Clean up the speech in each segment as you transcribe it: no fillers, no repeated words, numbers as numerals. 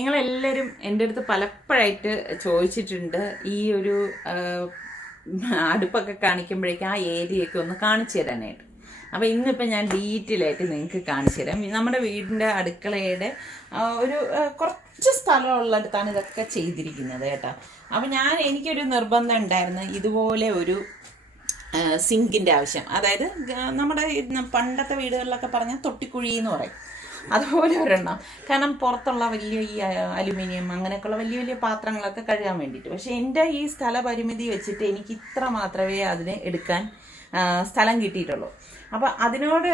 നിങ്ങളെല്ലാവരും എൻ്റെ അടുത്ത് പലപ്പോഴായിട്ട് ചോദിച്ചിട്ടുണ്ട് ഈ ഒരു അടുപ്പൊക്കെ കാണിക്കുമ്പോഴേക്കും ആ ഏരിയയൊക്കെ ഒന്ന് കാണിച്ചു തരാനായിട്ട്. അപ്പോൾ ഇന്നിപ്പോൾ ഞാൻ ഡീറ്റെയിൽ ആയിട്ട് നിങ്ങൾക്ക് കാണിച്ചു തരാം. നമ്മുടെ വീടിൻ്റെ അടുക്കളയുടെ ഒരു കുറച്ച് സ്ഥലമുള്ളിടത്താണ് ഇതൊക്കെ ചെയ്തിരിക്കുന്നത് കേട്ടോ. അപ്പോൾ എനിക്കൊരു നിർബന്ധം ഉണ്ടായിരുന്നു ഇതുപോലെ ഒരു സിങ്കിൻ്റെ ആവശ്യം. അതായത് നമ്മുടെ പണ്ടത്തെ വീടുകളിലൊക്കെ പറഞ്ഞാൽ തൊട്ടിക്കുഴി എന്ന് പറയും, അതുപോലെ ഒരെണ്ണം. കാരണം പുറത്തുള്ള വലിയ ഈ അലുമിനിയം അങ്ങനെയൊക്കെയുള്ള വലിയ വലിയ പാത്രങ്ങളൊക്കെ കഴുകാൻ വേണ്ടിയിട്ട്. പക്ഷെ എൻ്റെ ഈ സ്ഥല പരിമിതി വെച്ചിട്ട് എനിക്ക് ഇത്ര മാത്രമേ അതിന് എടുക്കാൻ സ്ഥലം കിട്ടിയിട്ടുള്ളൂ. അപ്പോൾ അതിനോട്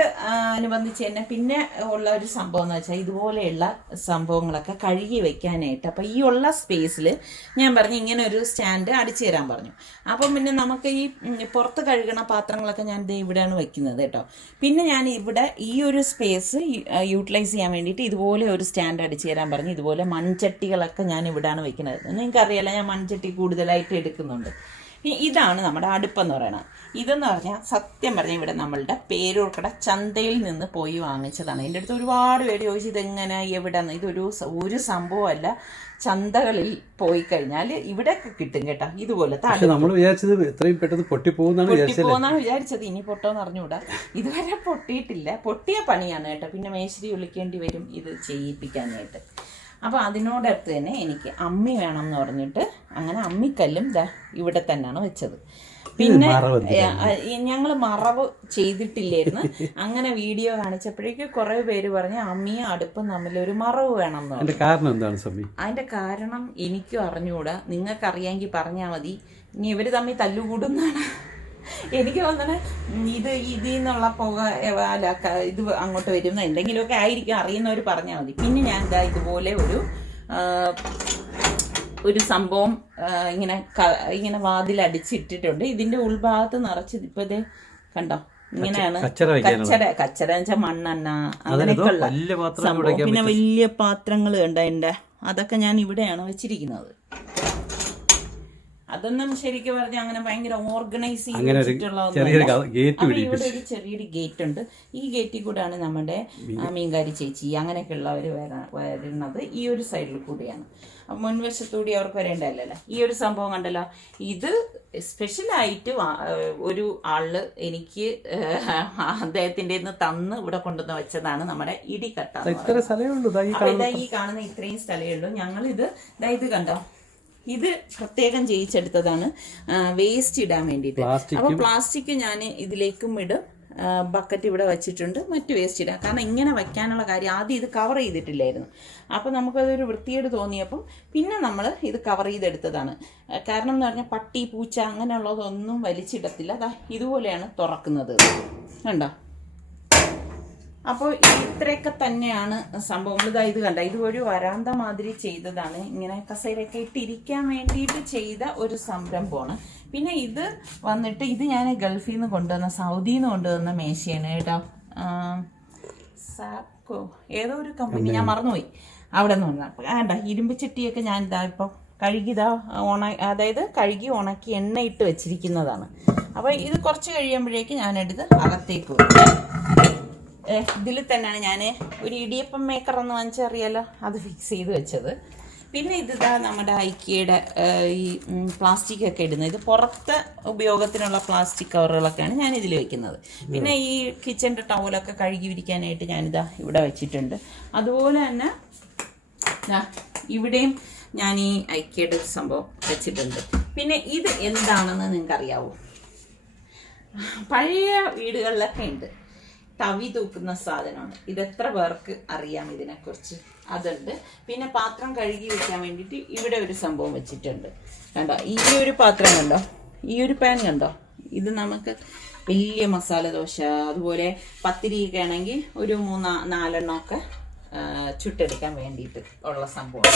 അനുബന്ധിച്ച് തന്നെ പിന്നെ ഉള്ള ഒരു സംഭവം എന്ന് വെച്ചാൽ ഇതുപോലെയുള്ള സംഭവങ്ങളൊക്കെ കഴുകി വെക്കാനായിട്ട്. അപ്പോൾ ഈ ഉള്ള സ്പേസിൽ ഞാൻ പറഞ്ഞു ഇങ്ങനെ ഒരു സ്റ്റാൻഡ് അടിച്ചു തരാൻ പറഞ്ഞു. അപ്പം പിന്നെ നമുക്ക് ഈ പുറത്ത് കഴുകണ പാത്രങ്ങളൊക്കെ ഞാൻ ഇവിടെയാണ് വെക്കുന്നത് കേട്ടോ. പിന്നെ ഞാൻ ഇവിടെ ഈ ഒരു സ്പേസ് യൂട്ടിലൈസ് ചെയ്യാൻ വേണ്ടിയിട്ട് ഇതുപോലെ ഒരു സ്റ്റാൻഡ് അടിച്ചു തരാൻ പറഞ്ഞു. ഇതുപോലെ മൺചട്ടികളൊക്കെ ഞാൻ ഇവിടെയാണ് വെക്കുന്നത്. നിങ്ങൾക്കറിയാലോ, ഞാൻ മൺചട്ടി കൂടുതലായിട്ട് എടുക്കുന്നുണ്ട്. ഇതാണ് നമ്മുടെ അടുപ്പെന്ന് പറയുന്നത്. ഇതെന്ന് പറഞ്ഞാൽ സത്യം പറഞ്ഞാൽ ഇവിടെ നമ്മളുടെ പേരൂർക്കട ചന്തയിൽ നിന്ന് പോയി വാങ്ങിച്ചതാണ്. എൻ്റെ അടുത്ത് ഒരുപാട് പേര് ചോദിച്ചു ഇതെങ്ങനെ എവിടെന്ന്. ഒരു സംഭവമല്ല, ചന്തകളിൽ പോയി കഴിഞ്ഞാൽ ഇവിടെയൊക്കെ കിട്ടും കേട്ടോ. ഇതുപോലത്തെ നമ്മൾ വിചാരിച്ചത് എത്രയും പെട്ടെന്ന് പൊട്ടിപ്പോകുന്നാണ് വിചാരിച്ചത്. ഇനി പൊട്ടോന്ന് അറിഞ്ഞുകൂടാ, ഇതുവരെ പൊട്ടിയിട്ടില്ല. പൊട്ടിയ പണിയാണ് കേട്ടോ. പിന്നെ മേശരി വിളിക്കേണ്ടി വരും ഇത് ചെയ്യിപ്പിക്കാനായിട്ട്. അപ്പോൾ അതിനോടടുത്ത് തന്നെ എനിക്ക് അമ്മി വേണം എന്ന് പറഞ്ഞിട്ട് അങ്ങനെ അമ്മിക്കല്ലും ഇവിടെ തന്നെയാണ് വെച്ചത്. പിന്നെ ഞങ്ങൾ മറവ് ചെയ്തിട്ടില്ലായിരുന്നു. അങ്ങനെ വീഡിയോ കാണിച്ചപ്പോഴേക്കും കുറേ പേര് പറഞ്ഞ് അമ്മിയും അടുപ്പും തമ്മിലൊരു മറവ് വേണം എന്ന് പറഞ്ഞു. അതിന്റെ കാരണം എനിക്കും അറിഞ്ഞുകൂടാ. നിങ്ങൾക്കറിയാമെങ്കിൽ പറഞ്ഞാൽ മതി. ഇനി ഇവർ തമ്മിൽ തല്ലുകൂടുന്നാണ് എനിക്ക് തോന്നണേ. ഇതിൽ നിന്നുള്ള പുക അല്ല ഇത് അങ്ങോട്ട് വരുന്ന എന്തെങ്കിലുമൊക്കെ ആയിരിക്കും, അറിയുന്നവർ പറഞ്ഞാൽ മതി. പിന്നെ ഞാൻ ഇതുപോലെ ഒരു സംഭവം ഇങ്ങനെ വാതിലടിച്ചിട്ടിട്ടുണ്ട്. ഇതിന്റെ ഉൾഭാഗത്ത് നിറച്ച് ഇപ്പൊ ഇത് കണ്ടോ, ഇങ്ങനെയാണ് കച്ചറ വെച്ചാൽ മണ്ണെണ്ണ അങ്ങനെയൊക്കെയുള്ള സംഭവം. പിന്നെ വലിയ പാത്രങ്ങൾ കണ്ട എൻ്റെ അതൊക്കെ ഞാൻ ഇവിടെയാണ് വെച്ചിരിക്കുന്നത്. അതൊന്നും ശരിക്കും പറഞ്ഞാൽ അങ്ങനെ ഭയങ്കര ഓർഗനൈസ് ചെയ്തിട്ടുള്ള ഇവിടെ ഒരു ചെറിയൊരു ഗേറ്റ് ഉണ്ട്. ഈ ഗേറ്റിൽ കൂടെയാണ് നമ്മുടെ മീൻകാരി ചേച്ചി അങ്ങനെയൊക്കെയുള്ളവർ വരുന്നത്. ഈ ഒരു സൈഡിൽ കൂടിയാണ്. മുൻവശത്തൂടി അവർക്ക് വരേണ്ടല്ലോ. ഈ ഒരു സംഭവം കണ്ടല്ലോ, ഇത് സ്പെഷ്യലായിട്ട് ഒരു ആള് എനിക്ക് അദ്ദേഹത്തിന്റെ തന്ന് ഇവിടെ കൊണ്ടുവന്ന് വെച്ചതാണ് നമ്മുടെ ഇടിക്കട്ട. ഈ കാണുന്ന ഇത്രയും സ്ഥലമേ ഉള്ളൂ. ഞങ്ങളിത് ഇത് കണ്ടോ, ഇത് പ്രത്യേകം ചെയ്യിച്ചെടുത്തതാണ് വേസ്റ്റ് ഇടാൻ വേണ്ടിയിട്ട്. അപ്പോൾ പ്ലാസ്റ്റിക് ഞാൻ ഇതിലേക്കും ഇടും. ബക്കറ്റ് ഇവിടെ വെച്ചിട്ടുണ്ട്, മറ്റ് വേസ്റ്റ് ഇടാം. കാരണം ഇങ്ങനെ വയ്ക്കാനുള്ള കാര്യം ആദ്യം ഇത് കവർ ചെയ്തിട്ടില്ലായിരുന്നു. അപ്പോൾ നമുക്കതൊരു വൃത്തിയേട് തോന്നിയപ്പം പിന്നെ നമ്മൾ ഇത് കവർ ചെയ്തെടുത്തതാണ്. കാരണം എന്ന് പറഞ്ഞാൽ പട്ടി പൂച്ച അങ്ങനെയുള്ളതൊന്നും വലിച്ചിടത്തില്ല. അതാ ഇതുപോലെയാണ് തുറക്കുന്നത് കണ്ടോ. അപ്പോൾ ഇത്രയൊക്കെ തന്നെയാണ് സംഭവങ്ങൾ. ഇത് കണ്ട, ഇതൊരു വരാന്ത മാതിരി ചെയ്തതാണ്. ഇങ്ങനെ കസേരയൊക്കെ ഇട്ടിരിക്കാൻ വേണ്ടിയിട്ട് ചെയ്ത ഒരു സംരംഭമാണ്. പിന്നെ ഇത് വന്നിട്ട് ഇത് ഞാൻ ഗൾഫിൽ നിന്ന് കൊണ്ടുവന്ന, സൗദിയിൽ നിന്ന് കൊണ്ടുവന്ന മേശയാണ് കേട്ടോ. സാക്കോ ഏതോ ഒരു കമ്പനി, ഞാൻ മറന്നുപോയി, അവിടെ നിന്ന് വന്ന. വേണ്ട, ഇരുമ്പ് ചട്ടിയൊക്കെ ഞാൻ ഇപ്പം അതായത് കഴുകി ഉണക്കി എണ്ണയിട്ട് വെച്ചിരിക്കുന്നതാണ്. അപ്പോൾ ഇത് കുറച്ച് കഴിയുമ്പോഴേക്ക് ഞാനെടുത്ത് അകത്തേക്ക് വെക്കും. ഇതിൽ തന്നെയാണ് ഞാൻ ഒരു ഇടിയപ്പം മേക്കർ എന്ന് വാങ്ങിച്ചറിയാലോ, അത് ഫിക്സ് ചെയ്ത് വെച്ചത്. പിന്നെ ഇതാ നമ്മുടെ ഐക്യയുടെ ഈ പ്ലാസ്റ്റിക് ഒക്കെ ഇടുന്നത്. ഇത് പുറത്തെ ഉപയോഗത്തിനുള്ള പ്ലാസ്റ്റിക് കവറുകളൊക്കെയാണ് ഞാൻ ഇതിൽ വെക്കുന്നത്. പിന്നെ ഈ കിച്ചൻ്റെ ടവലൊക്കെ കഴുകി വിരിക്കാനായിട്ട് ഞാനിതാ ഇവിടെ വെച്ചിട്ടുണ്ട്. അതുപോലെ തന്നെ ഇവിടെയും ഞാൻ ഈ ഐക്യയുടെ സംഭവം വെച്ചിട്ടുണ്ട്. പിന്നെ ഇത് എന്താണെന്ന് നിങ്ങൾക്കറിയാവോ? പഴയ വീടുകളിലൊക്കെ ഉണ്ട്, തവി തൂക്കുന്ന സാധനമാണ്. ഇതെത്ര പേർക്ക് അറിയാം ഇതിനെക്കുറിച്ച്? അതുണ്ട്. പിന്നെ പാത്രം കഴുകി വെക്കാൻ വേണ്ടിയിട്ട് ഇവിടെ ഒരു സംഭവം വെച്ചിട്ടുണ്ട് കണ്ടോ. ഈ ഒരു പാത്രം കണ്ടോ, ഈ ഒരു പാൻ കണ്ടോ, ഇത് നമുക്ക് വലിയ മസാല ദോശ അതുപോലെ പത്തിരിയൊക്കെ ആണെങ്കിൽ ഒരു 3-4 എണ്ണമൊക്കെ ചുട്ടെടുക്കാൻ വേണ്ടിയിട്ട് ഉള്ള സംഭവം.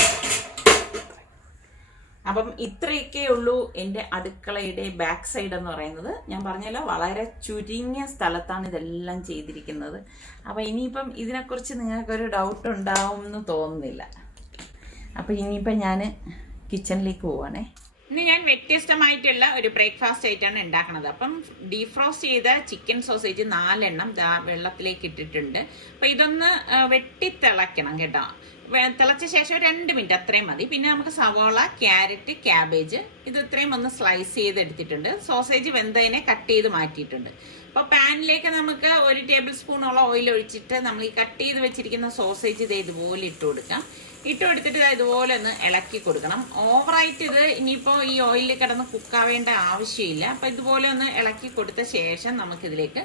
അപ്പം ഇത്രയൊക്കെ ഉള്ളൂ എൻ്റെ അടുക്കളയുടെ ബാക്ക് സൈഡ് എന്ന് പറയുന്നത്. ഞാൻ പറഞ്ഞല്ലോ, വളരെ ചുരുങ്ങിയ സ്ഥലത്താണ് ഇതെല്ലാം ചെയ്തിരിക്കുന്നത്. അപ്പം ഇനിയിപ്പം ഇതിനെക്കുറിച്ച് നിങ്ങൾക്കൊരു ഡൗട്ട് ഉണ്ടാവും എന്ന് തോന്നുന്നില്ല. അപ്പം ഇനിയിപ്പം ഞാൻ കിച്ചണിലേക്ക് പോവാണേ. ഇന്ന് ഞാൻ വ്യത്യസ്തമായിട്ടുള്ള ഒരു ബ്രേക്ക്ഫാസ്റ്റ് ആയിട്ടാണ് ഉണ്ടാക്കുന്നത്. അപ്പം ഡീഫ്രോസ്റ്റ് ചെയ്ത ചിക്കൻ സോസേജ് 4 എണ്ണം വെള്ളത്തിലേക്ക് ഇട്ടിട്ടുണ്ട്. അപ്പം ഇതൊന്ന് വെട്ടിത്തിളയ്ക്കണം കേട്ടോ. തിളച്ച ശേഷം 2 മിനിറ്റ് അത്രയും മതി. പിന്നെ നമുക്ക് സവോള, ക്യാരറ്റ്, ക്യാബേജ് ഇത് ഇത്രയും ഒന്ന് സ്ലൈസ് ചെയ്തെടുത്തിട്ടുണ്ട്. സോസേജ് വെന്തതിനെ കട്ട് ചെയ്ത് മാറ്റിയിട്ടുണ്ട്. അപ്പോൾ പാനിലേക്ക് നമുക്ക് 1 ടേബിൾ സ്പൂണോളം ഓയിൽ ഒഴിച്ചിട്ട് നമ്മൾ ഈ കട്ട് ചെയ്ത് വെച്ചിരിക്കുന്ന സോസേജ് ഇത് ഇതുപോലെ ഇട്ട് കൊടുക്കാം. ഇട്ട് കൊടുത്തിട്ട് ഇതുപോലെ ഒന്ന് ഇളക്കി കൊടുക്കണം. ഓവറായിട്ട് ഇത് ഇനിയിപ്പോൾ ഈ ഓയിലിൽ കിടന്ന് കുക്കാവേണ്ട ആവശ്യമില്ല. അപ്പം ഇതുപോലെ ഒന്ന് ഇളക്കി കൊടുത്ത ശേഷം നമുക്കിതിലേക്ക്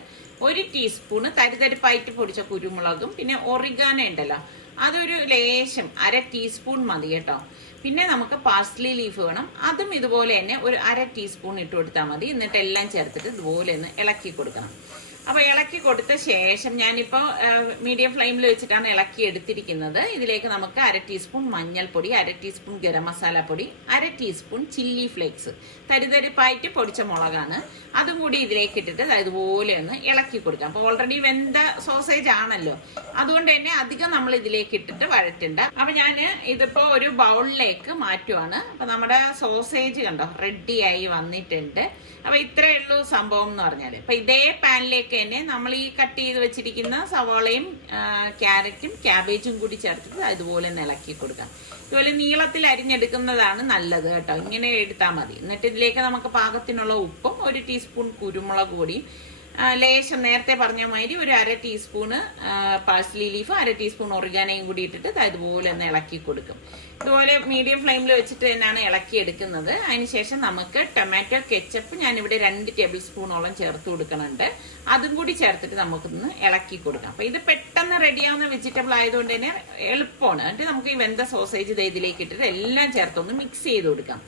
1 ടീസ്പൂണ് തരിതരിപ്പായിട്ട് പൊടിച്ച കുരുമുളകും പിന്നെ ഒറിഗാനോ ഉണ്ടല്ലോ അതൊരു ലേശം 1/2 ടീസ്പൂൺ മതി കേട്ടോ. പിന്നെ നമുക്ക് പാഴ്സ്ലി ലീഫ് വേണം, അതും ഇതുപോലെ തന്നെ ഒരു 1/2 ടീസ്പൂൺ ഇട്ട് കൊടുത്താൽ മതി. എന്നിട്ട് എല്ലാം ചേർത്തിട്ട് ഇതുപോലെ ഒന്ന് ഇളക്കി കൊടുക്കണം. അപ്പോൾ ഇളക്കി കൊടുത്ത ശേഷം ഞാനിപ്പോൾ മീഡിയം ഫ്ലെയിമിൽ വെച്ചിട്ടാണ് ഇളക്കി എടുത്തിരിക്കുന്നത്. ഇതിലേക്ക് നമുക്ക് 1/2 ടീസ്പൂൺ മഞ്ഞൾപ്പൊടി, 1/2 ടീസ്പൂൺ ഗരം മസാല പൊടി, 1/2 ടീസ്പൂൺ ചില്ലി ഫ്ലേക്സ് തരിതരിപ്പായിട്ട് പൊടിച്ച മുളകാണ്, അതും കൂടി ഇതിലേക്ക് ഇട്ടിട്ട് ഇതുപോലെ ഒന്ന് ഇളക്കി കൊടുക്കാം. അപ്പോൾ ഓൾറെഡി വെന്ത സോസേജ് ആണല്ലോ, അതുകൊണ്ട് തന്നെ അധികം നമ്മൾ ഇതിലേക്ക് ഇട്ടിട്ട് വഴറ്റണ്ട. അപ്പൊ ഞാൻ ഇതിപ്പോ ഒരു ബൗളിലേക്ക് മാറ്റുവാണ്. അപ്പൊ നമ്മുടെ സോസേജ് കണ്ടോ റെഡിയായി വന്നിട്ടുണ്ട്. അപ്പൊ ഇത്രയേ ഉള്ളൂ സംഭവം എന്ന് പറഞ്ഞാല്. അപ്പൊ ഇതേ പാനിലേക്ക് തന്നെ നമ്മൾ ഈ കട്ട് ചെയ്ത് വെച്ചിരിക്കുന്ന സവാളയും ക്യാരറ്റും ക്യാബേജും കൂടി ചേർത്തിട്ട് അതുപോലെ ഇളക്കി കൊടുക്കാം. ഇതുപോലെ നീളത്തിൽ അരിഞ്ഞെടുക്കുന്നതാണ് നല്ലത് കേട്ടോ. ഇങ്ങനെ എടുത്താൽ മതി. എന്നിട്ട് ഇതിലേക്ക് നമുക്ക് പാകത്തിനുള്ള ഉപ്പും 1 ടീസ്പൂൺ കുരുമുളക് പൊടിയും ലേശം നേരത്തെ പറഞ്ഞ മാതിരി ഒരു 1/2 ടീസ്പൂണ് പാഴ്സ്ലി ലീഫ്, 1/2 ടീസ്പൂൺ ഒറിഗാനോയും കൂടി ഇട്ടിട്ട് ഇതുപോലെ ഒന്ന് ഇളക്കി കൊടുക്കും. ഇതുപോലെ മീഡിയം ഫ്ലെയിമിൽ വെച്ചിട്ട് തന്നെയാണ് ഇളക്കി എടുക്കുന്നത്. അതിനുശേഷം നമുക്ക് ടൊമാറ്റോ കെച്ചപ്പ് ഞാനിവിടെ 2 ടേബിൾ സ്പൂണോളം ചേർത്ത് കൊടുക്കുന്നുണ്ട്. അതും കൂടി ചേർത്തിട്ട് നമുക്കൊന്ന് ഇളക്കി കൊടുക്കാം. അപ്പൊ ഇത് പെട്ടെന്ന് റെഡിയാവുന്ന വെജിറ്റബിൾ ആയതുകൊണ്ട് തന്നെ എളുപ്പമാണ്. എന്നിട്ട് നമുക്ക് ഈ വെന്ത സോസേജ് ഇതിലേക്ക് ഇട്ടിട്ട് എല്ലാം ചേർത്തൊന്ന് മിക്സ് ചെയ്ത് കൊടുക്കാം.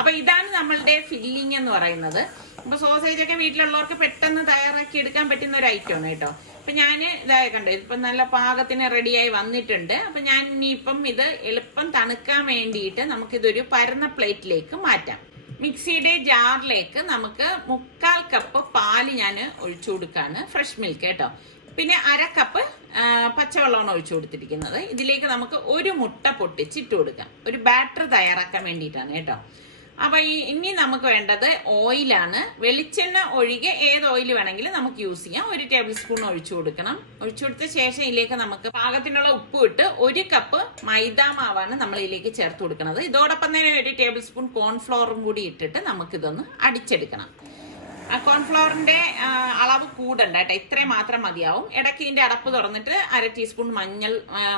അപ്പൊ ഇതാണ് നമ്മളുടെ ഫില്ലിംഗ് എന്ന് പറയുന്നത്. അപ്പൊ സോസേജ് ഒക്കെ വീട്ടിലുള്ളവർക്ക് പെട്ടെന്ന് തയ്യാറാക്കി എടുക്കാൻ പറ്റുന്ന ഒരു ഐറ്റം ആണ് കേട്ടോ. അപ്പൊ ഞാൻ ഇതായി കണ്ടോ, ഇപ്പൊ നല്ല പാകത്തിന് റെഡിയായി വന്നിട്ടുണ്ട്. അപ്പൊ ഞാൻ ഇനിയിപ്പം ഇത് എളുപ്പം തണുക്കാൻ വേണ്ടിയിട്ട് നമുക്കിതൊരു പരന്ന പ്ലേറ്റിലേക്ക് മാറ്റാം. മിക്സിയുടെ ജാറിലേക്ക് നമുക്ക് 1/4 കപ്പ് പാല് ഞാൻ ഒഴിച്ചു കൊടുക്കാണ്, ഫ്രഷ് മിൽക്ക് കേട്ടോ. പിന്നെ 1/2 കപ്പ് പച്ചവെള്ളമാണ് ഒഴിച്ചു കൊടുത്തിരിക്കുന്നത്. ഇതിലേക്ക് നമുക്ക് 1 മുട്ട പൊട്ടിച്ചിട്ട് കൊടുക്കാം. ഒരു ബാറ്റർ തയ്യാറാക്കാൻ വേണ്ടിയിട്ടാണ് കേട്ടോ. അപ്പൊ ഇനി നമുക്ക് വേണ്ടത് ഓയിലാണ്. വെളിച്ചെണ്ണ ഒഴികെ ഏത് ഓയിൽ വേണമെങ്കിലും നമുക്ക് യൂസ് ചെയ്യാം. 1 ടേബിൾ സ്പൂൺ ഒഴിച്ചു കൊടുക്കണം. ഒഴിച്ചു കൊടുത്ത ശേഷം ഇതിലേക്ക് നമുക്ക് പാകത്തിനുള്ള ഉപ്പ് ഇട്ട് 1 കപ്പ് മൈദാ മാവാണ് നമ്മൾ ഇതിലേക്ക് ചേർത്ത് കൊടുക്കുന്നത്. ഇതോടൊപ്പം തന്നെ 1 ടേബിൾ സ്പൂൺ കോൺഫ്ലോറും കൂടി ഇട്ടിട്ട് നമുക്കിതൊന്ന് അടിച്ചെടുക്കണം. കോൺഫ്ലവറിന്റെ അളവ് കൂടണ്ട കേട്ടോ, ഇത്രയും മാത്രം മതിയാവും. ഇടയ്ക്ക് ഇതിന്റെ അടപ്പ് തുറന്നിട്ട് 1/2 ടീസ്പൂൺ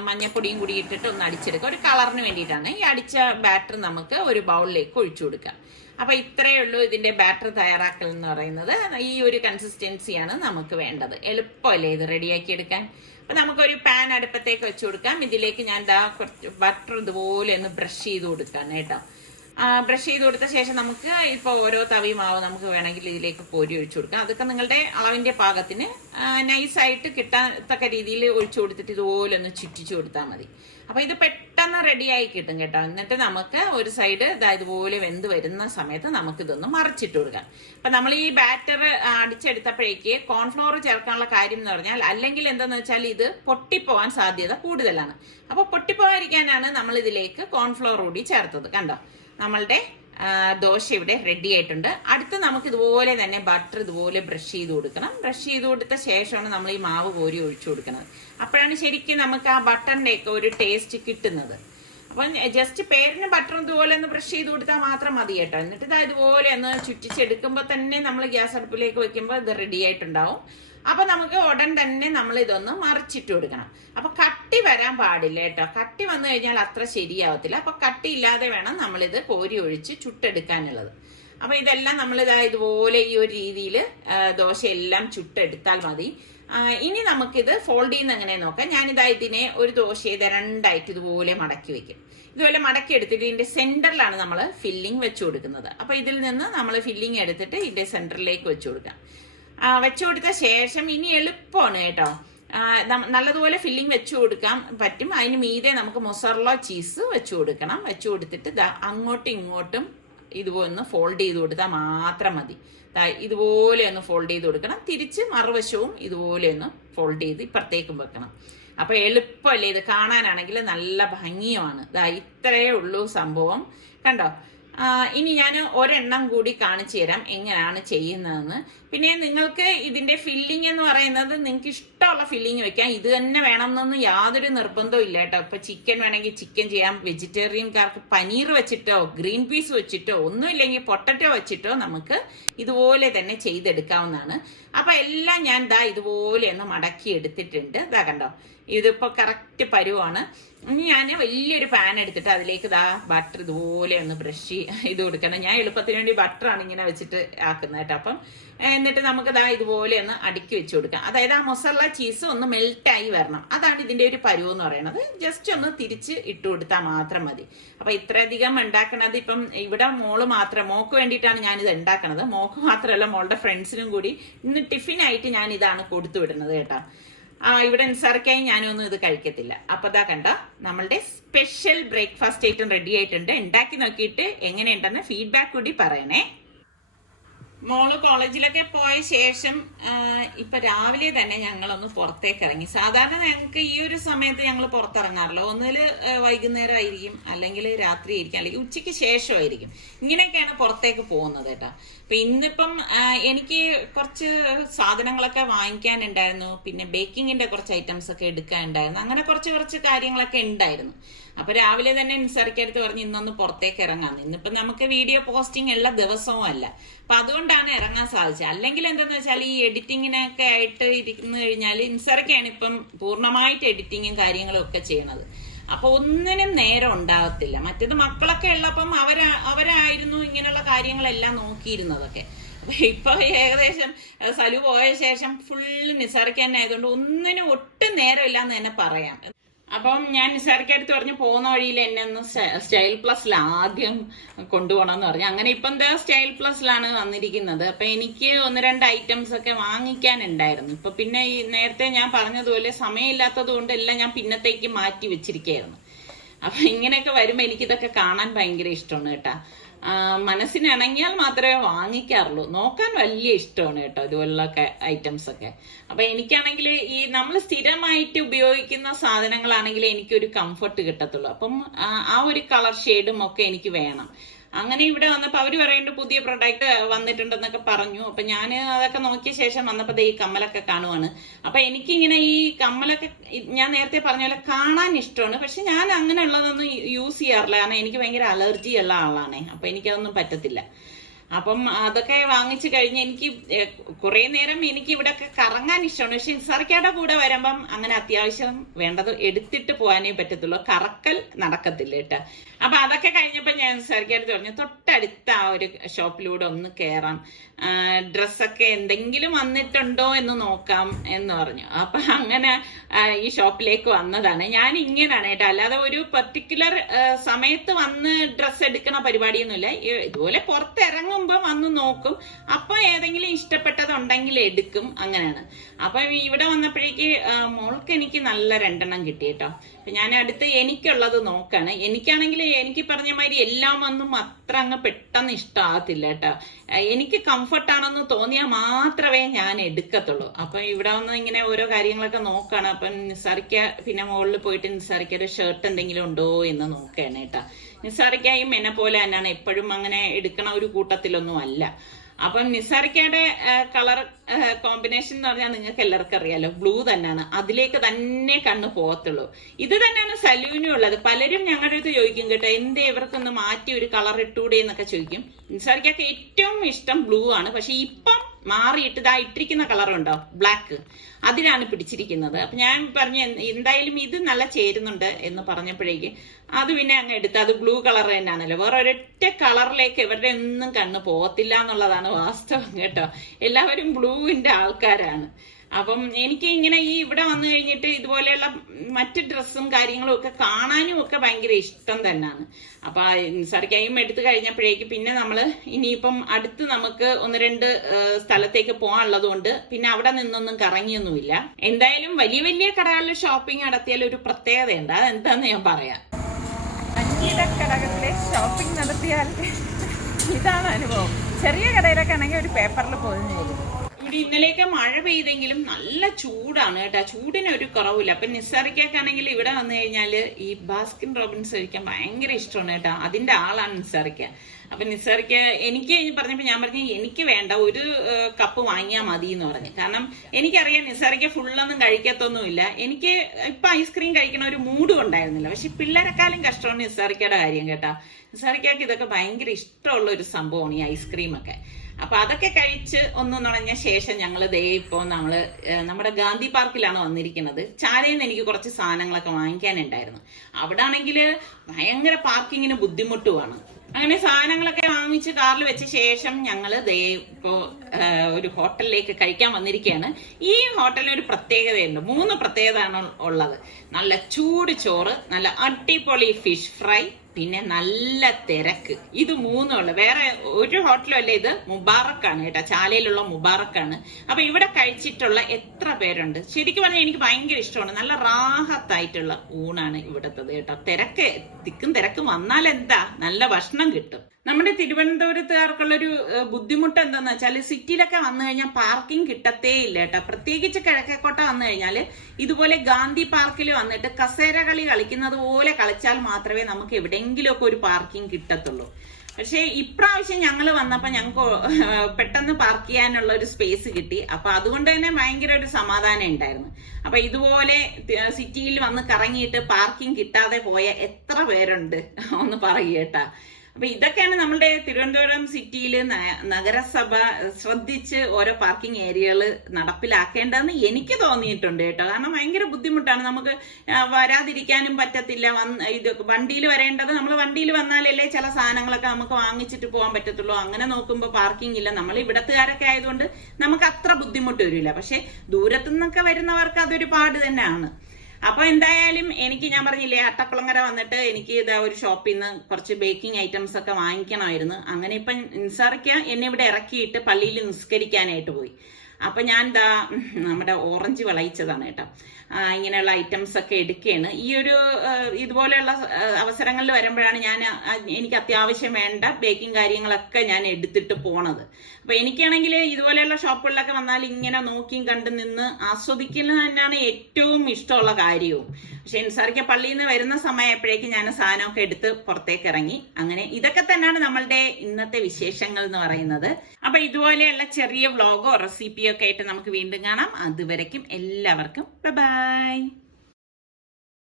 മഞ്ഞൾപ്പൊടിയും കൂടി ഇട്ടിട്ട് ഒന്ന് അടിച്ചെടുക്കുക. ഒരു കളറിന് വേണ്ടിയിട്ടാണ്. ഈ അടിച്ച ബാറ്റർ നമുക്ക് ഒരു ബൗളിലേക്ക് ഒഴിച്ചു കൊടുക്കാം. അപ്പൊ ഇത്രയേ ഉള്ളൂ ഇതിന്റെ ബാറ്റർ തയ്യാറാക്കൽ എന്ന് പറയുന്നത്. ഈ ഒരു കൺസിസ്റ്റൻസിയാണ് നമുക്ക് വേണ്ടത്. എളുപ്പമല്ലേ ഇത് റെഡിയാക്കി എടുക്കാൻ. അപ്പൊ നമുക്കൊരു പാൻ അടുപ്പത്തേക്ക് വെച്ചു കൊടുക്കാം. ഇതിലേക്ക് ഞാൻ കുറച്ച് ബട്ടർ ഇതുപോലെ ഒന്ന് ബ്രഷ് ചെയ്ത് കൊടുക്കാം കേട്ടോ. ബ്രഷ് ചെയ്ത് കൊടുത്ത ശേഷം നമുക്ക് ഇപ്പോൾ ഓരോ തവി മാവ് നമുക്ക് വേണമെങ്കിൽ ഇതിലേക്ക് കോരി ഒഴിച്ചു കൊടുക്കാം. അതൊക്കെ നിങ്ങളുടെ അളവിന്റെ പാകത്തിന് നൈസായിട്ട് കിട്ടാത്തക്ക രീതിയിൽ ഒഴിച്ചു കൊടുത്തിട്ട് ഇതുപോലെ ഒന്ന് ചുറ്റിച്ചു കൊടുത്താൽ മതി. അപ്പൊ ഇത് പെട്ടെന്ന് റെഡിയായി കിട്ടും കേട്ടോ. എന്നിട്ട് നമുക്ക് ഒരു സൈഡ് ഇതുപോലെ വെന്ത് വരുന്ന സമയത്ത് നമുക്ക് ഇതൊന്ന് മറിച്ചിട്ട് കൊടുക്കാം. അപ്പൊ നമ്മൾ ഈ ബാറ്റർ അടിച്ചെടുത്തപ്പോഴേക്ക് കോൺഫ്ലോർ ചേർക്കാനുള്ള കാര്യം എന്ന് പറഞ്ഞാൽ, അല്ലെങ്കിൽ എന്താന്ന് വെച്ചാൽ ഇത് പൊട്ടിപ്പോവാൻ സാധ്യത കൂടുതലാണ്. അപ്പൊ പൊട്ടിപ്പോകാതിരിക്കാനാണ് നമ്മൾ ഇതിലേക്ക് കോൺഫ്ലോർ കൂടി ചേർത്തത്. കണ്ടോ, നമ്മളുടെ ദോശ ഇവിടെ റെഡി ആയിട്ടുണ്ട്. അടുത്ത് നമുക്ക് ഇതുപോലെ തന്നെ ബട്ടർ ഇതുപോലെ ബ്രഷ് ചെയ്ത് കൊടുക്കണം. ബ്രഷ് ചെയ്ത് കൊടുത്ത ശേഷമാണ് നമ്മൾ ഈ മാവ് കോരി ഒഴിച്ചു കൊടുക്കുന്നത്. അപ്പോഴാണ് ശരിക്കും നമുക്ക് ആ ബട്ടറിന്റെ ഒക്കെ ഒരു ടേസ്റ്റ് കിട്ടുന്നത്. അപ്പം ജസ്റ്റ് പേരിന് ബട്ടർ ഇതുപോലെ ഒന്ന് ബ്രഷ് ചെയ്ത് കൊടുത്താൽ മാത്രം മതി കേട്ടോ. എന്നിട്ട് ഇതുപോലെ ഒന്ന് ചുറ്റിച്ചെടുക്കുമ്പോൾ തന്നെ നമ്മൾ ഗ്യാസ് അടുപ്പിലേക്ക് വെക്കുമ്പോൾ ഇത് റെഡി ആയിട്ടുണ്ടാവും. അപ്പൊ നമുക്ക് ഉടൻ തന്നെ നമ്മൾ ഇതൊന്ന് മറിച്ചിട്ട് കൊടുക്കണം. അപ്പൊ കട്ടി വരാൻ പാടില്ല കേട്ടോ. കട്ടി വന്നു കഴിഞ്ഞാൽ അത്ര ശരിയാവത്തില്ല. അപ്പൊ കട്ടി ഇല്ലാതെ വേണം നമ്മളിത് കോരി ഒഴിച്ച് ചുട്ടെടുക്കാനുള്ളത്. അപ്പൊ ഇതെല്ലാം നമ്മൾ ഇതുപോലെ ഈ ഒരു രീതിയിൽ ദോശയെല്ലാം ചുട്ടെടുത്താൽ മതി. ഇനി നമുക്കിത് ഫോൾഡ് ചെയ്യുന്ന എങ്ങനെ നോക്കാം. ഇതിനെ ഒരു ദോശയെ 2ആയിട്ട് ഇതുപോലെ മടക്കി വെക്കും. ഇതുപോലെ മടക്കി എടുത്തിട്ട് ഇതിന്റെ സെന്ററിലാണ് നമ്മൾ ഫില്ലിംഗ് വെച്ചു കൊടുക്കുന്നത്. അപ്പൊ ഇതിൽ നിന്ന് നമ്മൾ ഫില്ലിംഗ് എടുത്തിട്ട് ഇതിന്റെ സെന്ററിലേക്ക് വെച്ചു കൊടുക്കാം. വെച്ചു കൊടുത്ത ശേഷം ഇനി എളുപ്പമാണ് കേട്ടോ. നല്ലതുപോലെ ഫില്ലിംഗ് വെച്ചു കൊടുക്കാൻ പറ്റും. അതിന് മീതെ നമുക്ക് മൊസറല്ല ചീസ് വെച്ചു കൊടുക്കണം. വെച്ചു കൊടുത്തിട്ട് അങ്ങോട്ടും ഇങ്ങോട്ടും ഇതുപോലെ ഒന്ന് ഫോൾഡ് ചെയ്ത് കൊടുത്താൽ മാത്രം മതി. ഇതുപോലെ ഒന്ന് ഫോൾഡ് ചെയ്ത് കൊടുക്കണം. തിരിച്ച് മറുവശവും ഇതുപോലെ ഒന്ന് ഫോൾഡ് ചെയ്ത് ഇപ്പുറത്തേക്കും വെക്കണം. അപ്പൊ എളുപ്പമല്ലേ ഇത് കാണാനാണെങ്കിൽ നല്ല ഭംഗിയുമാണ്. ഇത്രയേ ഉള്ളൂ സംഭവം. കണ്ടോ, ഇനി ഞാൻ ഒരെണ്ണം കൂടി കാണിച്ചു തരാം എങ്ങനെയാണ് ചെയ്യുന്നതെന്ന്. പിന്നെ നിങ്ങൾക്ക് ഇതിന്റെ ഫില്ലിംഗ് എന്ന് പറയുന്നത് നിങ്ങൾക്ക് ഇഷ്ടമുള്ള ഫില്ലിംഗ് വെക്കാം. ഇത് തന്നെ വേണമെന്നൊന്നും യാതൊരു നിർബന്ധവും ഇല്ല കേട്ടോ. ഇപ്പൊ ചിക്കൻ വേണമെങ്കിൽ ചിക്കൻ ചെയ്യാം, വെജിറ്റേറിയൻകാർക്ക് പനീർ വെച്ചിട്ടോ ഗ്രീൻ പീസ് വെച്ചിട്ടോ ഒന്നുമില്ലെങ്കിൽ പൊട്ടറ്റോ വെച്ചിട്ടോ നമുക്ക് ഇതുപോലെ തന്നെ ചെയ്തെടുക്കാവുന്നതാണ്. അപ്പൊ എല്ലാം ഞാൻ ദാ ഇതുപോലെ ഒന്ന് മടക്കി എടുത്തിട്ടുണ്ട്. ഇതാ കണ്ടോ, ഇതിപ്പോ കറക്റ്റ് പരുവാണ്. ഇനി ഞാൻ വലിയൊരു പാൻ എടുത്തിട്ട് അതിലേക്ക് ദാ ബട്ടർ ഇതുപോലെ ഒന്ന് ബ്രഷ് ചെയ്ത് കൊടുക്കണം. ഞാൻ എളുപ്പത്തിന് വേണ്ടി ബട്ടറാണ് ഇങ്ങനെ വെച്ചിട്ട് ആക്കുന്നത് കേട്ടോ. അപ്പം എന്നിട്ട് നമുക്ക് ദാ ഇതുപോലെ ഒന്ന് അടുക്കി വെച്ച് കൊടുക്കാം. അതായത് ആ മൊസറല്ല ചീസ് ഒന്ന് മെൽറ്റായി വരണം. അതാണ് ഇതിന്റെ ഒരു പരുവ് എന്ന് പറയുന്നത്. ജസ്റ്റ് ഒന്ന് തിരിച്ച് ഇട്ട് കൊടുത്താൽ മാത്രം മതി. അപ്പൊ ഇത്രയധികം ഉണ്ടാക്കണത് ഇപ്പം ഇവിടെ മോക്ക് വേണ്ടിയിട്ടാണ് ഞാനിത് ഉണ്ടാക്കണത്. മോക്ക് മാത്രമല്ല, മോളുടെ ഫ്രണ്ട്സിനും കൂടി ഇന്ന് ടിഫിനായിട്ട് ഞാൻ ഇതാണ് കൊടുത്തു വിടുന്നത് കേട്ടോ. ഇവിടെ നിസാർക്കായി ഞാനൊന്നും ഇത് കഴിക്കത്തില്ല. അപ്പൊ ഇതാ കണ്ട, നമ്മളുടെ സ്പെഷ്യൽ ബ്രേക്ക്ഫാസ്റ്റ് ഐറ്റം റെഡി ആയിട്ടുണ്ട്. ഉണ്ടാക്കി നോക്കിയിട്ട് എങ്ങനെയുണ്ടെന്ന് ഫീഡ്ബാക്ക് കൂടി പറയണേ. മോള് കോളേജിലൊക്കെ പോയ ശേഷം ഇപ്പൊ രാവിലെ തന്നെ ഞങ്ങളൊന്ന് പുറത്തേക്ക് ഇറങ്ങി. സാധാരണ ഞങ്ങൾക്ക് ഈ ഒരു സമയത്ത് ഞങ്ങൾ പുറത്തിറങ്ങാറില്ല. ഒന്നിൽ വൈകുന്നേരം ആയിരിക്കും, അല്ലെങ്കിൽ രാത്രി ആയിരിക്കും, അല്ലെങ്കിൽ ഉച്ചയ്ക്ക് ശേഷമായിരിക്കും. ഇങ്ങനെയൊക്കെയാണ് പുറത്തേക്ക് പോകുന്നത് കേട്ടോ. അപ്പൊ ഇന്നിപ്പം എനിക്ക് കുറച്ച് സാധനങ്ങളൊക്കെ വാങ്ങിക്കാനുണ്ടായിരുന്നു, പിന്നെ ബേക്കിങ്ങിന്റെ കുറച്ച് ഐറ്റംസ് ഒക്കെ എടുക്കാനുണ്ടായിരുന്നു. അങ്ങനെ കുറച്ച് കാര്യങ്ങളൊക്കെ ഉണ്ടായിരുന്നു. അപ്പൊ രാവിലെ തന്നെ നിസാർക്കടുത്ത് പറഞ്ഞ് ഇന്നൊന്ന് പുറത്തേക്ക് ഇറങ്ങാന്ന്. ഇന്നിപ്പം നമുക്ക് വീഡിയോ പോസ്റ്റിംഗ് എല്ലാ ദിവസവും അല്ല, അപ്പൊ അതുകൊണ്ടാണ് ഇറങ്ങാൻ സാധിച്ചത്. അല്ലെങ്കിൽ എന്താന്ന് വെച്ചാൽ ഈ എഡിറ്റിങ്ങിനൊക്കെ ആയിട്ട് ഇരിക്കുന്നു കഴിഞ്ഞാൽ നിസാർക്കാണ് ഇപ്പം പൂർണ്ണമായിട്ട് എഡിറ്റിങ്ങും കാര്യങ്ങളും ഒക്കെ ചെയ്യണത്. അപ്പൊ ഒന്നിനും നേരം ഉണ്ടാകത്തില്ല. മറ്റേത് മക്കളൊക്കെ ഉള്ളപ്പം അവരായിരുന്നു ഇങ്ങനെയുള്ള കാര്യങ്ങളെല്ലാം നോക്കിയിരുന്നതൊക്കെ. അപ്പൊ ഇപ്പൊ ഏകദേശം സലു പോയ ശേഷം ഫുള്ള് നിസാർക്ക് തന്നെ ആയതുകൊണ്ട് ഒന്നിനും ഒട്ടും നേരമില്ല എന്ന് തന്നെ പറയാം. അപ്പം ഞാൻ നിസാർക്കടുത്ത് പറഞ്ഞ് പോകുന്ന വഴിയിൽ എന്നെ ഒന്ന് സ്റ്റൈൽ പ്ലസിൽ ആദ്യം കൊണ്ടുപോകണം എന്ന് പറഞ്ഞു. അങ്ങനെ ഇപ്പം എന്താ സ്റ്റൈൽ പ്ലസിലാണ് വന്നിരിക്കുന്നത്. അപ്പൊ എനിക്ക് 1-2 ഐറ്റംസ് ഒക്കെ വാങ്ങിക്കാനുണ്ടായിരുന്നു. ഇപ്പൊ പിന്നെ ഈ നേരത്തെ ഞാൻ പറഞ്ഞതുപോലെ സമയമില്ലാത്തത് കൊണ്ട് എല്ലാം ഞാൻ പിന്നത്തേക്ക് മാറ്റി വെച്ചിരിക്കുകയായിരുന്നു. അപ്പൊ ഇങ്ങനെയൊക്കെ വരുമ്പോ എനിക്കിതൊക്കെ കാണാൻ ഭയങ്കര ഇഷ്ടമാണ് കേട്ടാ. മനസ്സിനിണങ്ങിയാൽ മാത്രമേ വാങ്ങിക്കാറുള്ളൂ. നോക്കാൻ വലിയ ഇഷ്ടമാണ് കേട്ടോ ഇതുപോലുള്ള ഐറ്റംസ് ഒക്കെ. അപ്പൊ എനിക്കാണെങ്കിൽ ഈ നമ്മൾ സ്ഥിരമായിട്ട് ഉപയോഗിക്കുന്ന സാധനങ്ങളാണെങ്കിൽ എനിക്കൊരു കംഫർട്ട് കിട്ടത്തുള്ളൂ. അപ്പം ആ ഒരു കളർ ഷെയ്ഡും ഒക്കെ എനിക്ക് വേണം. അങ്ങനെ ഇവിടെ വന്നപ്പോ അവര് പറയുന്നുണ്ട് പുതിയ പ്രൊഡക്റ്റ് വന്നിട്ടുണ്ടെന്നൊക്കെ പറഞ്ഞു. അപ്പൊ ഞാൻ അതൊക്കെ നോക്കിയ ശേഷം വന്നപ്പോ ഈ കമ്മലൊക്കെ കാണുവാണ്. അപ്പൊ എനിക്കിങ്ങനെ ഈ കമ്മലൊക്കെ ഞാൻ നേരത്തെ പറഞ്ഞ പോലെ കാണാൻ ഇഷ്ടമാണ്, പക്ഷെ ഞാൻ അങ്ങനെയുള്ളതൊന്നും യൂസ് ചെയ്യാറില്ല. കാരണം എനിക്ക് ഭയങ്കര അലർജി ഉള്ള ആളാണ്. അപ്പൊ എനിക്കതൊന്നും പറ്റത്തില്ല. അപ്പം അതൊക്കെ വാങ്ങിച്ചു കഴിഞ്ഞ് എനിക്ക് കുറെ നേരം എനിക്ക് ഇവിടെ ഒക്കെ കറങ്ങാൻ ഇഷ്ടമാണ്. പക്ഷെ നിസാർക്കയുടെ കൂടെ വരുമ്പം അങ്ങനെ അത്യാവശ്യം വേണ്ടത് എടുത്തിട്ട് പോകാനേ പറ്റത്തുള്ളൂ, കറക്കൽ നടക്കത്തില്ല കേട്ടോ. അപ്പൊ അതൊക്കെ കഴിഞ്ഞപ്പോ ഞാൻ നിസാർക്കടുത്ത് പറഞ്ഞു തൊട്ടടുത്ത ആ ഒരു ഷോപ്പിലൂടെ ഒന്ന് കയറാം, ഡ്രസ്സൊക്കെ എന്തെങ്കിലും വന്നിട്ടുണ്ടോ എന്ന് നോക്കാം എന്ന് പറഞ്ഞു. അപ്പൊ അങ്ങനെ ഈ ഷോപ്പിലേക്ക് വന്നതാണ്. ഞാൻ ഇങ്ങനെയാണ് കേട്ടോ, അല്ലാതെ ഒരു പെർട്ടിക്കുലർ സമയത്ത് വന്ന് ഡ്രസ്സ് എടുക്കണ പരിപാടിയൊന്നുമില്ല. ഇതുപോലെ പുറത്തിറങ്ങുമ്പോ വന്ന് നോക്കും, അപ്പൊ ഏതെങ്കിലും ഇഷ്ടപ്പെട്ടതുണ്ടെങ്കിൽ എടുക്കും, അങ്ങനെയാണ്. അപ്പൊ ഇവിടെ വന്നപ്പോഴേക്ക് മോൾക്ക് എനിക്ക് നല്ല 2 കിട്ടി കേട്ടോ. അപ്പൊ ഞാൻ അടുത്ത് എനിക്കുള്ളത് നോക്കാണ്. എനിക്കാണെങ്കിൽ എനിക്ക് പറഞ്ഞ മാതിരി എല്ലാം ഒന്നും അത്ര അങ്ങ് പെട്ടെന്ന് ഇഷ്ടമാകത്തില്ല കേട്ടോ. എനിക്ക് കംഫർട്ടാണെന്ന് തോന്നിയാൽ മാത്രമേ ഞാൻ എടുക്കത്തുള്ളൂ. അപ്പൊ ഇവിടെ വന്ന് ഇങ്ങനെ ഓരോ കാര്യങ്ങളൊക്കെ നോക്കാണ്. അപ്പൊ നിസാറിക്ക പിന്നെ മുകളിൽ പോയിട്ട് നിസാറിക്കൊരു ഷർട്ട് എന്തെങ്കിലും ഉണ്ടോ എന്ന് നോക്കുകയാണ് കേട്ടോ. നിസാറിക്കായും എന്നെ പോലെ തന്നെയാണ്, എപ്പോഴും അങ്ങനെ എടുക്കണ ഒരു കൂട്ടത്തിലൊന്നും അല്ല. അപ്പം നിസാറിക്കയുടെ കളർ കോമ്പിനേഷൻ എന്ന് പറഞ്ഞാൽ നിങ്ങൾക്ക് എല്ലാവർക്കും അറിയാലോ, ബ്ലൂ തന്നെയാണ്. അതിലേക്ക് തന്നെ കണ്ണ് പോകത്തുള്ളൂ. ഇത് തന്നെയാണ് സലൂനും ഉള്ളത്. പലരും ഞങ്ങളുടെ അടുത്ത് ചോദിക്കും കേട്ടോ, എന്തേ ഇവർക്കൊന്ന് മാറ്റി ഒരു കളർ ഇട്ടൂടെ എന്നൊക്കെ ചോദിക്കും. നിസാറിക്കൊക്കെ ഏറ്റവും ഇഷ്ടം ബ്ലൂ ആണ്. പക്ഷെ ഇപ്പം മാറിയിട്ട് ഇതാ ഇട്ടിരിക്കുന്ന കളറുണ്ടോ ബ്ലാക്ക്, അതിനാണ് പിടിച്ചിരിക്കുന്നത്. അപ്പൊ ഞാൻ പറഞ്ഞു എന്തായാലും ഇത് നല്ല ചേരുന്നുണ്ട് എന്ന് പറഞ്ഞപ്പോഴേക്ക് അത് പിന്നെ അങ്ങ് എടുത്ത്, അത് ബ്ലൂ കളർ തന്നെയാണല്ലോ, വേറെ ഒരൊറ്റ കളറിലേക്ക് ഇവരുടെ ഒന്നും കണ്ണ് പോകത്തില്ല എന്നുള്ളതാണ് വാസ്തവം കേട്ടോ. എല്ലാവരും ബ്ലൂവിന്റെ ആൾക്കാരാണ്. അപ്പം എനിക്ക് ഇങ്ങനെ ഈ ഇവിടെ വന്നു കഴിഞ്ഞിട്ട് ഇതുപോലെയുള്ള മറ്റ് ഡ്രസ്സും കാര്യങ്ങളും ഒക്കെ കാണാനും ഒക്കെ ഭയങ്കര ഇഷ്ടം തന്നെയാണ്. അപ്പൊ നിസാർക്കായും എടുത്തു കഴിഞ്ഞപ്പോഴേക്ക് പിന്നെ നമ്മള് ഇനിയിപ്പം അടുത്ത് നമുക്ക് 1-2 സ്ഥലത്തേക്ക് പോകാനുള്ളത് കൊണ്ട് പിന്നെ അവിടെ നിന്നൊന്നും കറങ്ങിയൊന്നുമില്ല. എന്തായാലും വലിയ വലിയ കടകളിൽ ഷോപ്പിംഗ് നടത്തിയാൽ ഒരു പ്രത്യേകതയുണ്ട്, അതെന്താന്ന് ഞാൻ പറയാം. വൻകിട കടകളിലെ ഷോപ്പിംഗ് നടത്തിയാൽ ഇതാണ് അനുഭവം. ചെറിയ കടയിലൊക്കെ ആണെങ്കിൽ ഒരു പേപ്പറിൽ പോയിരുന്നു. ഇവിടെ ഇന്നലെയൊക്കെ മഴ പെയ്തെങ്കിലും നല്ല ചൂടാണ് കേട്ടോ, ചൂടിന് ഒരു കുറവില്ല. അപ്പൊ നിസാറിക്കാണെങ്കിൽ ഇവിടെ വന്നു കഴിഞ്ഞാല് ഈ ബാസ്കിൻ റോബിൻസ് കഴിക്കാൻ ഭയങ്കര ഇഷ്ടമാണ് കേട്ടോ. അതിന്റെ ആളാണ് നിസാറിക്ക. അപ്പൊ നിസാർക്ക് എനിക്ക് പറഞ്ഞപ്പോൾ ഞാൻ പറഞ്ഞു എനിക്ക് വേണ്ട ഒരു കപ്പ് വാങ്ങിയാൽ മതി എന്ന് പറഞ്ഞു. കാരണം എനിക്കറിയാം നിസാർക്ക് ഫുള്ളൊന്നും കഴിക്കത്തൊന്നുമില്ല. എനിക്ക് ഇപ്പൊ ഐസ്ക്രീം കഴിക്കണ ഒരു മൂഡും ഉണ്ടായിരുന്നില്ല. പക്ഷെ പിള്ളേരെക്കാളും കഷ്ടമാണ് നിസാറിക്കയുടെ കാര്യം കേട്ടാ. നിസാറിക്കക്ക് ഇതൊക്കെ ഭയങ്കര ഇഷ്ടമുള്ള ഒരു സംഭവമാണ് ഈ ഐസ്ക്രീം ഒക്കെ. അപ്പൊ അതൊക്കെ കഴിച്ച് ഒന്ന് നുണഞ്ഞ ശേഷം ഞങ്ങള് ദേ ഇപ്പോ നമ്മുടെ ഗാന്ധി പാർക്കിലാണ് വന്നിരിക്കുന്നത്. ചാലയിൽ നിന്ന് എനിക്ക് കുറച്ച് സാധനങ്ങളൊക്കെ വാങ്ങിക്കാനുണ്ടായിരുന്നു. അവിടെ ആണെങ്കിൽ ഭയങ്കര പാർക്കിങ്ങിന് ബുദ്ധിമുട്ടുമാണ്. അങ്ങനെ സാധനങ്ങളൊക്കെ വാങ്ങിച്ച് കാറിൽ വെച്ച ശേഷം ഞങ്ങള് ദേ ഇപ്പോ ഒരു ഹോട്ടലിലേക്ക് കഴിക്കാൻ വന്നിരിക്കുകയാണ്. ഈ ഹോട്ടലിന് ഒരു പ്രത്യേകതയുണ്ട്, 3 പ്രത്യേകതയാണ് ഉള്ളത്. നല്ല ചൂട് ചോറ്, നല്ല അടിപൊളി ഫിഷ് ഫ്രൈ, പിന്നെ നല്ല തിരക്ക്. ഇത് 3 ഉള്ളു. വേറെ ഒരു ഹോട്ടലും അല്ല, ഇത് മുബാറക്കാണ് കേട്ടോ, ചാലയിലുള്ള മുബാറക്കാണ്. അപ്പൊ ഇവിടെ കഴിച്ചിട്ടുള്ള എത്ര പേരുണ്ട്. ശരിക്കും പറഞ്ഞാൽ എനിക്ക് ഭയങ്കര ഇഷ്ടമാണ്. നല്ല റാഹത്തായിട്ടുള്ള ഊണാണ് ഇവിടത്തത് കേട്ടോ. തിക്കും തിരക്കും വന്നാൽ എന്താ, നല്ല ഭക്ഷണം കിട്ടും. നമ്മുടെ തിരുവനന്തപുരത്തുകാർക്കുള്ളൊരു ബുദ്ധിമുട്ട് എന്താന്ന് വെച്ചാൽ സിറ്റിയിലൊക്കെ വന്നു കഴിഞ്ഞാൽ പാർക്കിംഗ് കിട്ടത്തേ ഇല്ല കേട്ടോ. പ്രത്യേകിച്ച് കിഴക്കേക്കോട്ട വന്നു കഴിഞ്ഞാൽ ഇതുപോലെ ഗാന്ധി പാർക്കിൽ വന്നിട്ട് കസേര കളി കളിക്കുന്നത് പോലെ കളിച്ചാൽ മാത്രമേ നമുക്ക് എവിടെയെങ്കിലുമൊക്കെ ഒരു പാർക്കിംഗ് കിട്ടത്തുള്ളൂ. പക്ഷെ ഇപ്രാവശ്യം ഞങ്ങൾ വന്നപ്പോൾ ഞങ്ങൾക്ക് പെട്ടെന്ന് പാർക്ക് ചെയ്യാനുള്ള ഒരു സ്പേസ് കിട്ടി. അപ്പൊ അതുകൊണ്ട് തന്നെ ഭയങ്കര ഒരു സമാധാനം ഉണ്ടായിരുന്നു. അപ്പൊ ഇതുപോലെ സിറ്റിയിൽ വന്ന് കറങ്ങിയിട്ട് പാർക്കിംഗ് കിട്ടാതെ പോയ എത്ര പേരുണ്ട് ഒന്ന് പറയുകേട്ടാ. അപ്പൊ ഇതൊക്കെയാണ് നമ്മുടെ തിരുവനന്തപുരം സിറ്റിയിൽ നഗരസഭ ശ്രദ്ധിച്ച് ഓരോ പാർക്കിംഗ് ഏരിയകൾ നടപ്പിലാക്കേണ്ടതെന്ന് എനിക്ക് തോന്നിയിട്ടുണ്ട് കേട്ടോ. കാരണം ഭയങ്കര ബുദ്ധിമുട്ടാണ്, നമുക്ക് വരാതിരിക്കാനും പറ്റത്തില്ല. ഇത് വണ്ടിയിൽ വരേണ്ടത് നമ്മൾ വണ്ടിയിൽ വന്നാലല്ലേ ചില സാധനങ്ങളൊക്കെ നമുക്ക് വാങ്ങിച്ചിട്ട് പോകാൻ പറ്റത്തുള്ളൂ. അങ്ങനെ നോക്കുമ്പോൾ പാർക്കിംഗ് ഇല്ല. നമ്മൾ ഇവിടത്തുകാരൊക്കെ ആയതുകൊണ്ട് നമുക്ക് അത്ര ബുദ്ധിമുട്ട് വരില്ല. പക്ഷെ ദൂരത്തു നിന്നൊക്കെ വരുന്നവർക്ക് അതൊരു പാട് തന്നെയാണ്. അപ്പൊ എന്തായാലും ഞാൻ പറഞ്ഞില്ലേ, അട്ടക്കുളങ്ങര വന്നിട്ട് എനിക്ക് ഇതാ ഒരു ഷോപ്പിൽ നിന്ന് കുറച്ച് ബേക്കിംഗ് ഐറ്റംസ് ഒക്കെ വാങ്ങിക്കണമായിരുന്നു. അങ്ങനെ ഇപ്പൊ നിസാറിക്ക എന്നെ ഇവിടെ ഇറക്കിയിട്ട് പള്ളിയിൽ നിസ്കരിക്കാനായിട്ട് പോയി. അപ്പൊ ഞാൻ നമ്മുടെ ഓറഞ്ച് വിളയിച്ചതാണ് കേട്ടോ. ഇങ്ങനെയുള്ള ഐറ്റംസ് ഒക്കെ എടുക്കുകയാണ്. ഈ ഒരു ഇതുപോലെയുള്ള അവസരങ്ങളിൽ വരുമ്പോഴാണ് എനിക്ക് അത്യാവശ്യം വേണ്ട ബേക്കിംഗ് കാര്യങ്ങളൊക്കെ ഞാൻ എടുത്തിട്ട് പോണത്. അപ്പൊ എനിക്കാണെങ്കിൽ ഇതുപോലെയുള്ള ഷോപ്പുകളിലൊക്കെ വന്നാൽ ഇങ്ങനെ നോക്കിയും കണ്ടു നിന്ന് ആസ്വദിക്കുന്നത് തന്നെയാണ് ഏറ്റവും ഇഷ്ടമുള്ള കാര്യവും. പക്ഷെ നിസാറിക്ക പള്ളിയിൽ നിന്ന് വരുന്ന സമയപ്പോഴേക്കും ഞാൻ സാധനമൊക്കെ എടുത്ത് പുറത്തേക്ക് ഇറങ്ങി. അങ്ങനെ ഇതൊക്കെ തന്നെയാണ് നമ്മളുടെ ഇന്നത്തെ വിശേഷങ്ങൾ എന്ന് പറയുന്നത്. അപ്പൊ ഇതുപോലെയുള്ള ചെറിയ വ്ളോഗോ റെസിപ്പിയോ ഒക്കെ ആയിട്ട് നമുക്ക് വീണ്ടും കാണാം. അതുവരയ്ക്കും എല്ലാവർക്കും ബൈ.